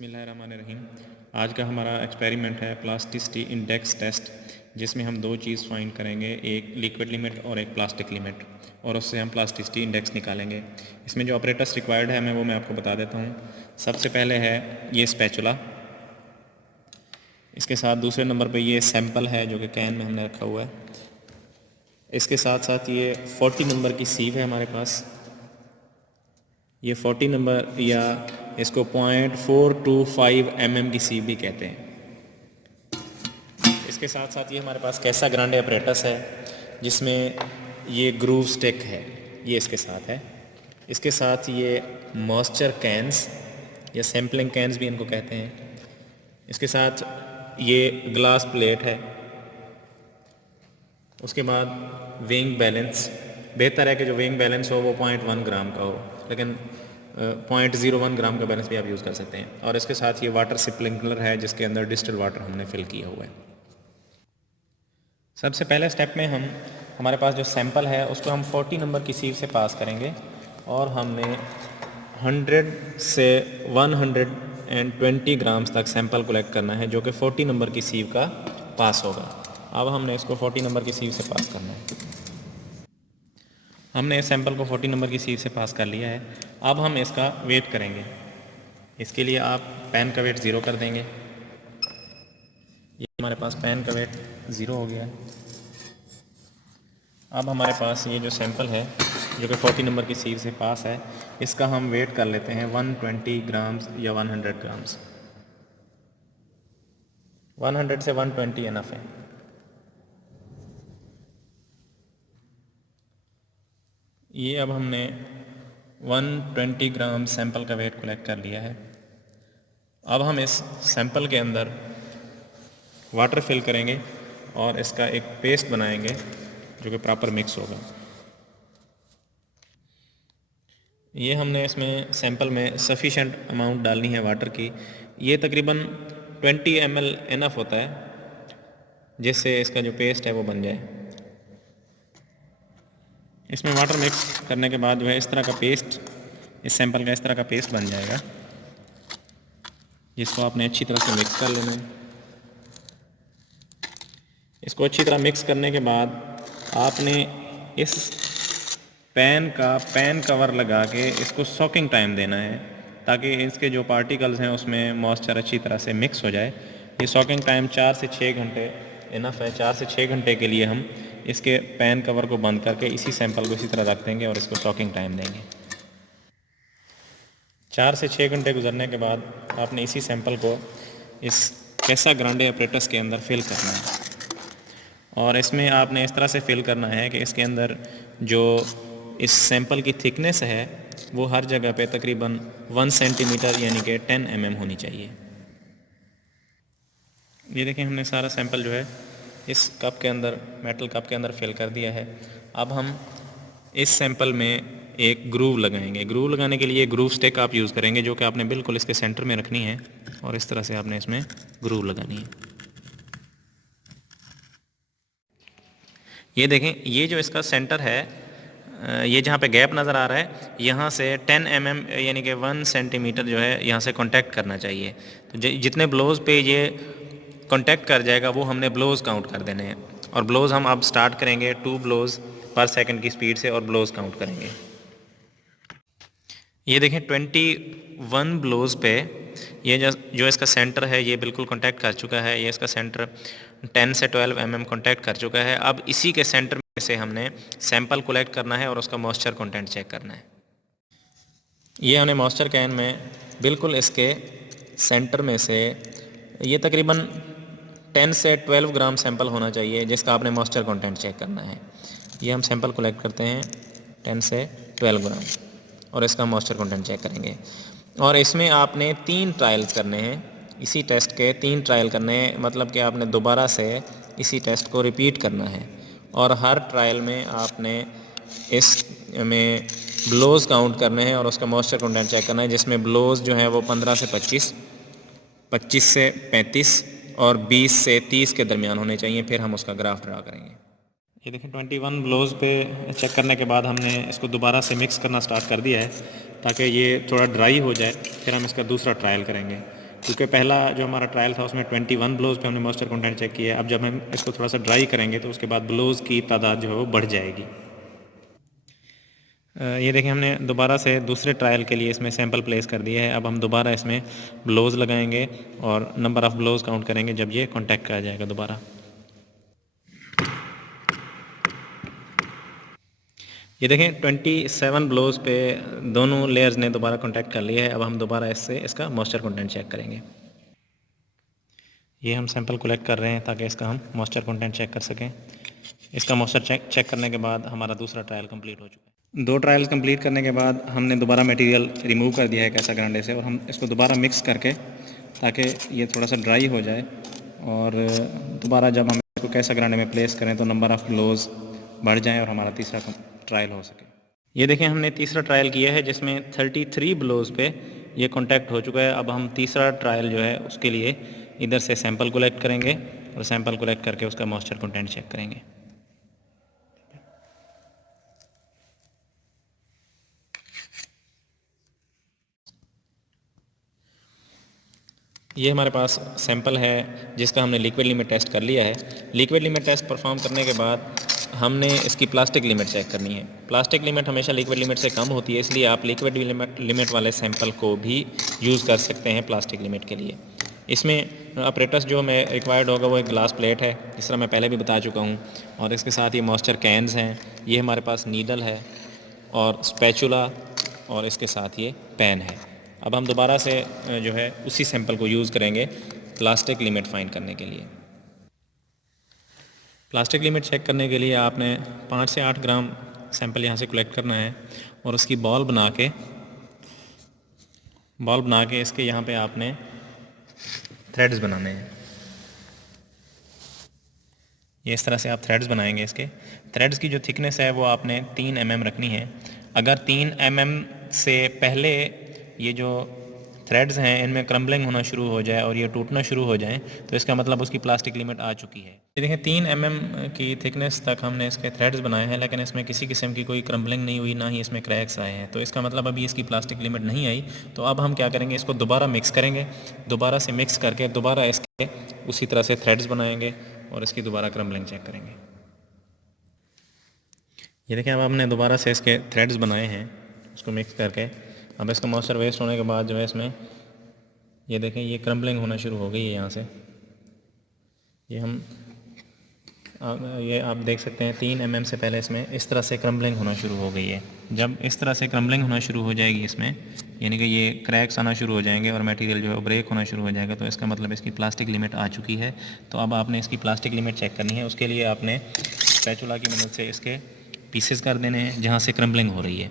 बिस्मिल्लाहिर्रहमानिर्रहीम। आज का हमारा एक्सपेरिमेंट है प्लास्टिसिटी इंडेक्स टेस्ट, जिसमें हम दो चीज़ फाइंड करेंगे, एक लिक्विड लिमिट और एक प्लास्टिक लिमिट, और उससे हम प्लास्टिसिटी इंडेक्स निकालेंगे। इसमें जो ऑपरेटर्स रिक्वायर्ड है मैं आपको बता देता हूँ। सबसे पहले है ये स्पैचुला, इसके साथ दूसरे नंबर पे ये सैंपल है जो कि कैन में हमने रखा हुआ है। इसके साथ साथ ये 40 नंबर की सीव है हमारे पास, ये 40 नंबर या इसको 0.425 mm की सीव भी कहते हैं। इसके साथ साथ ये हमारे पास कैसा ग्रांडे अपरेटस है जिसमें ये ग्रूव स्टिक है, ये इसके साथ है। इसके साथ ये मॉइस्चर कैंस या सैम्पलिंग कैंस भी इनको कहते हैं। इसके साथ ये ग्लास प्लेट है। उसके बाद वेइंग बैलेंस, बेहतर है कि जो वेइंग बैलेंस हो वो 0.1 ग्राम का हो, लेकिन 0.01 ग्राम का बैलेंस भी आप यूज़ कर सकते हैं। और इसके साथ ये वाटर स्प्रिंकलर है जिसके अंदर डिस्टिल वाटर हमने फिल किया हुआ है। सबसे पहले स्टेप में हमारे पास जो सैंपल है उसको हम 40 नंबर की सीव से पास करेंगे और हमने 100 से 120 ग्राम्स तक सैंपल कलेक्ट करना है जो कि 40 नंबर की सीव का पास होगा। अब हमने इसको 40 नंबर की सीव से पास करना है। हमने इस सैंपल को 40 नंबर की सीव से पास कर लिया है। अब हम इसका वेट करेंगे। इसके लिए आप पेन का वेट 0 कर देंगे। ये हमारे पास पेन का वेट 0 हो गया है। अब हमारे पास ये जो सैंपल है जो कि 40 नंबर की सीव से पास है, इसका हम वेट कर लेते हैं 120 ग्राम्स या 100 ग्राम्स। 100 से 120 इनफ है। ये अब हमने 120 ग्राम सैंपल का वेट कलेक्ट कर लिया है। अब हम इस सैंपल के अंदर वाटर फिल करेंगे और इसका एक पेस्ट बनाएंगे जो कि प्रॉपर मिक्स होगा। ये हमने इसमें सैंपल में सफिशेंट अमाउंट डालनी है वाटर की। ये तकरीबन 20 ml इनफ होता है जिससे इसका जो पेस्ट है वो बन जाए। इसमें वाटर मिक्स करने के बाद जो है इस तरह का पेस्ट, इस सैंपल का इस तरह का पेस्ट बन जाएगा, जिसको आपने अच्छी तरह से मिक्स कर लेना है। इसको अच्छी तरह मिक्स करने के बाद आपने इस पैन कवर लगा के इसको सॉकिंग टाइम देना है ताकि इसके जो पार्टिकल्स हैं उसमें मॉइस्चर अच्छी तरह से मिक्स हो जाए। ये सॉकिंग टाइम 4 से 6 घंटे इनफ है। 4 से 6 घंटे के लिए हम इसके पैन कवर को बंद करके इसी सैंपल को इसी तरह रख देंगे और इसको सॉकिंग टाइम देंगे। 4 से 6 घंटे गुजरने के बाद आपने इसी सैंपल को इस कैसा ग्रांडे अपरेटस के अंदर फिल करना है और इसमें आपने इस तरह से फिल करना है कि इसके अंदर जो इस सैंपल की थिकनेस है वो हर जगह पे तकरीबन 1 सेंटीमीटर यानी कि 10 mm होनी चाहिए। ये देखें, हमने सारा सैंपल जो है इस कप के अंदर, मेटल कप के अंदर फिल कर दिया है। अब हम इस सैंपल में एक ग्रूव लगाएंगे। ग्रूव लगाने के लिए ग्रूव स्टिक आप यूज़ करेंगे जो कि आपने बिल्कुल इसके सेंटर में रखनी है और इस तरह से आपने इसमें ग्रूव लगानी है। ये देखें, ये जो इसका सेंटर है, ये जहाँ पे गैप नज़र आ रहा है, यहाँ से 10 mm यानी कि 1 सेंटीमीटर जो है यहाँ से कांटेक्ट करना चाहिए। तो जितने ब्लोज़ पे ये कांटेक्ट कर जाएगा वो हमने ब्लोज़ काउंट कर देने हैं और ब्लोज़ हम अब स्टार्ट करेंगे 2 ब्लोज़ पर सेकंड की स्पीड से और ब्लोज़ काउंट करेंगे। ये देखें, 21 ब्लोज़ पे ये जो इसका सेंटर है ये बिल्कुल कांटेक्ट कर चुका है। ये इसका सेंटर 10 से 12 mm कांटेक्ट कर चुका है। अब इसी के सेंटर में से हमने सैंपल कलेक्ट करना है और उसका मॉइस्चर कंटेंट चेक करना है। ये हमने मॉइस्चर कैन में बिल्कुल इसके सेंटर में से ये तकरीबन 10 से 12 ग्राम सैंपल होना चाहिए जिसका आपने मॉइस्चर कंटेंट चेक करना है। ये हम सैंपल कलेक्ट करते हैं 10 से 12 ग्राम और इसका मॉइस्चर कंटेंट चेक करेंगे। और इसमें आपने 3 ट्रायल्स करने हैं। इसी टेस्ट के 3 ट्रायल करने हैं, मतलब कि आपने दोबारा से इसी टेस्ट को रिपीट करना है और हर ट्रायल में आपने इसमें ब्लोज़ काउंट करने हैं और उसका मॉइस्चर कंटेंट चेक करना है, जिसमें ब्लोज़ जो है वो 15 से 25, 25 से 35 और 20 से 30 के दरमियान होने चाहिए। फिर हम उसका ग्राफ ड्रा करेंगे। ये देखें, 21 ब्लोज़ पे चेक करने के बाद हमने इसको दोबारा से मिक्स करना स्टार्ट कर दिया है ताकि ये थोड़ा ड्राई हो जाए। फिर हम इसका दूसरा ट्रायल करेंगे। क्योंकि पहला जो हमारा ट्रायल था उसमें 21 ब्लोज पे हमने मॉइस्चर कंटेंट चेक किया। अब जब हम इसको थोड़ा सा ड्राई करेंगे तो उसके बाद ब्लोज की तादाद जो है वो बढ़ जाएगी। ये देखें, हमने दोबारा से दूसरे ट्रायल के लिए इसमें सैंपल प्लेस कर दिया है। अब हम दोबारा इसमें ब्लोज लगाएंगे और नंबर ऑफ़ ब्लोज काउंट करेंगे जब ये कॉन्टैक्ट कर जाएगा दोबारा। ये देखें 27 ब्लोज पे दोनों लेयर्स ने दोबारा कॉन्टैक्ट कर लिया है। अब हम दोबारा इससे इसका मॉइस्चर कंटेंट चेक करेंगे। ये हम सैंपल कलेक्ट कर रहे हैं ताकि इसका हम मॉइस्चर कंटेंट चेक कर सकें। इसका मॉइस्चर चेक करने के बाद हमारा दूसरा ट्रायल कंप्लीट हो चुका है। 2 ट्रायल्स कंप्लीट करने के बाद हमने दोबारा मटेरियल रिमूव कर दिया है कैसा ग्रांडे से, और हम इसको दोबारा मिक्स करके ताकि ये थोड़ा सा ड्राई हो जाए, और दोबारा जब हम इसको कैसा ग्रांडे में प्लेस करें तो नंबर ऑफ़ ब्लोज बढ़ जाएँ और हमारा तीसरा ट्रायल हो सके। ये देखें, हमने तीसरा ट्रायल किया है जिसमें 33 ब्लोज पे ये कॉन्टैक्ट हो चुका है। अब हम तीसरा ट्रायल जो है उसके लिए इधर से सैंपल कलेक्ट करेंगे और सैंपल कलेक्ट करके उसका मॉइस्चर कंटेंट चेक करेंगे। ये हमारे पास सैंपल है जिसका हमने लिक्विड लिमिट टेस्ट कर लिया है। लिक्विड लिमिट टेस्ट परफॉर्म करने के बाद हमने इसकी प्लास्टिक लिमिट चेक करनी है। प्लास्टिक लिमिट हमेशा लिक्विड लिमिट से कम होती है, इसलिए आप लिक्विड लिमिट वाले सैंपल को भी यूज़ कर सकते हैं प्लास्टिक लिमिट के लिए। इसमें अपरेटस जो हमें रिक्वायर्ड होगा वो एक ग्लास प्लेट है, जिस तरह मैं पहले भी बता चुका हूँ, और इसके साथ ये मॉइस्चर कैन्स हैं, ये हमारे पास नीडल है और स्पैचुला, और इसके साथ ये पेन है। अब हम दोबारा से जो है उसी सैंपल को यूज़ करेंगे प्लास्टिक लिमिट फाइंड करने के लिए। प्लास्टिक लिमिट चेक करने के लिए आपने 5 से 8 ग्राम सैंपल यहाँ से कलेक्ट करना है और उसकी बॉल बना के इसके यहाँ पे आपने थ्रेड्स बनाने हैं। ये इस तरह से आप थ्रेड्स बनाएंगे। इसके थ्रेड्स की जो थिकनेस है वो आपने 3 mm रखनी है। अगर 3 mm से पहले ये जो थ्रेड्स हैं इनमें क्रम्बलिंग होना शुरू हो जाए और ये टूटना शुरू हो जाए तो इसका मतलब उसकी प्लास्टिक लिमिट आ चुकी है। ये देखें, 3 mm की थिकनेस तक हमने इसके थ्रेड्स बनाए हैं, लेकिन इसमें किसी किस्म की कोई क्रम्बलिंग नहीं हुई, ना ही इसमें क्रैक्स आए हैं, तो इसका मतलब अभी इसकी प्लास्टिक लिमिट नहीं आई। तो अब हम क्या करेंगे, इसको दोबारा मिक्स करेंगे। दोबारा से मिक्स करके दोबारा इसके उसी तरह से थ्रेड्स बनाएंगे और इसकी दोबारा क्रम्बलिंग चेक करेंगे। ये देखें, अब हमने दोबारा से इसके थ्रेड्स बनाए हैं उसको मिक्स करके। अब इसका मॉइस्चर वेस्ट होने के बाद जो है इसमें ये देखें ये क्रम्बलिंग होना शुरू हो गई है यहाँ से। ये आप देख सकते हैं 3 mm से पहले इसमें इस तरह से क्रम्बलिंग होना शुरू हो गई है। जब इस तरह से क्रम्बलिंग होना शुरू हो जाएगी इसमें, यानी कि ये क्रैक्स आना शुरू हो जाएंगे और मटेरियल जो है ब्रेक होना शुरू हो जाएगा, तो इसका मतलब इसकी प्लास्टिक लिमिट आ चुकी है। तो अब आपने इसकी प्लास्टिक लिमिट चेक करनी है। उसके लिए आपने स्पैचुला की मदद से इसके पीसेस कर देने हैं जहाँ से क्रम्बलिंग हो रही है,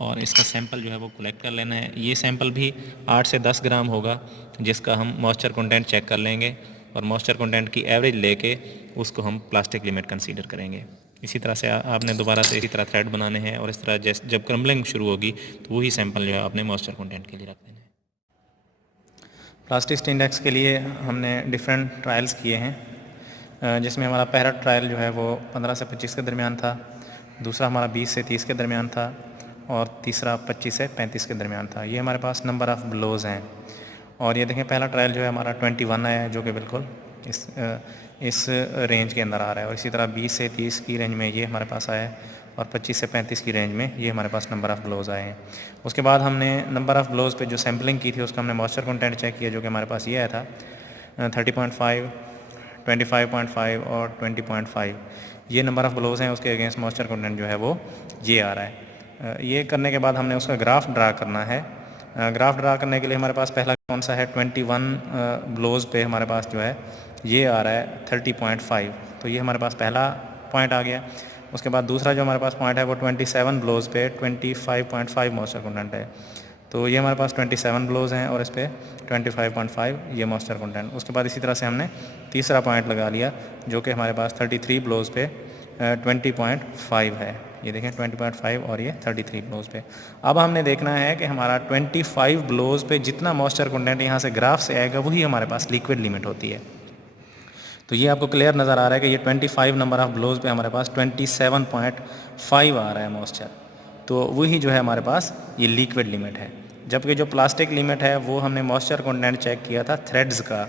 और इसका सैंपल जो है वो कलेक्ट कर लेना है। ये सैंपल भी 8 से 10 ग्राम होगा, जिसका हम मॉइस्चर कंटेंट चेक कर लेंगे और मॉइस्चर कंटेंट की एवरेज लेके उसको हम प्लास्टिक लिमिट कंसीडर करेंगे। इसी तरह से आपने दोबारा से इसी तरह थ्रेड बनाने हैं और इस तरह जब क्रम्बलिंग शुरू होगी तो वही सैंपल जो है आपने मॉइस्चर कंटेंट के लिए रख देना है। प्लास्टिक स्टेनडेक्स के लिए हमने डिफरेंट ट्रायल्स किए हैं, जिसमें हमारा पहला ट्रायल जो है वो 15 से 25 के दरमियान था, दूसरा हमारा 20 से 30 के दरमियान था, और तीसरा 25 से 35 के दरमियान था। ये हमारे पास नंबर ऑफ़ ब्लोज हैं। और ये देखें, पहला ट्रायल जो है हमारा 21 आया है, जो कि बिल्कुल इस रेंज के अंदर आ रहा है। और इसी तरह 20 से 30 की रेंज में ये हमारे पास आया है, और 25 से 35 की रेंज में ये हमारे पास नंबर ऑफ़ ब्लोज आए हैं। उसके बाद हमने नंबर ऑफ़ ब्लोज पे जो सैम्पलिंग की थी उसका हमने मॉइस्चर कंटेंट चेक किया, जो कि हमारे पास ये आया था 30.5, 25.5 और 20.5। ये नंबर ऑफ़ ब्लोज हैं, उसके अगेंस्ट मॉइस्चर कंटेंट जो है वो ये आ रहा है। ये करने के बाद हमने उसका ग्राफ ड्रा करना है। ग्राफ ड्रा करने के लिए हमारे पास पहला कौन सा है, 21 ब्लोज पे हमारे पास जो है ये आ रहा है 30.5, तो ये हमारे पास पहला पॉइंट आ गया। उसके बाद दूसरा जो हमारे पास पॉइंट है वो 27 ब्लोज पे 25.5 मॉइस्चर कंटेंट है, तो ये हमारे पास 27 ब्लोज हैं और इस पर 25.5 ये मॉइस्चर कंटेंट। उसके बाद इसी तरह से हमने तीसरा पॉइंट लगा लिया, जो कि हमारे पास 33 ब्लोज पे 20.5 है। ये देखें 20.5 और ये 33 ब्लोज पे। अब हमने देखना है कि हमारा 25 ब्लोज पे जितना मॉइस्चर कंटेंट यहाँ से ग्राफ से आएगा वही हमारे पास लिक्विड लिमिट होती है। तो ये आपको क्लियर नज़र आ रहा है कि ये 25 नंबर ऑफ़ ब्लोज पे हमारे पास 27.5 आ रहा है मॉइस्चर, तो वही जो है हमारे पास ये लिक्विड लिमिट है। जबकि जो प्लास्टिक लिमिट है वो हमने मॉइस्चर कंटेंट चेक किया था थ्रेड्स का,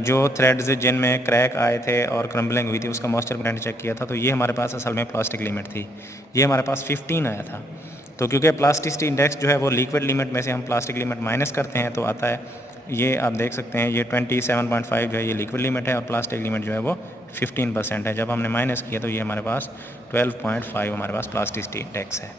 जो थ्रेड्स जिनमें क्रैक आए थे और क्रम्बलिंग हुई थी उसका मॉइस्चर कंटेंट चेक किया था। तो ये हमारे पास असल में प्लास्टिक लिमिट थी, ये हमारे पास 15 आया था। तो क्योंकि प्लास्टिसिटी इंडेक्स जो है वो लिक्विड लिमिट में से हम प्लास्टिक लिमिट माइनस करते हैं तो आता है, ये आप देख सकते हैं ये 27.5 जो है ये लिक्विड लिमिट है और प्लास्टिक लिमिट जो है वो 15% है। जब हमने माइनस किया तो ये हमारे पास 12.5 हमारे पास प्लास्टिसिटी इंडेक्स है।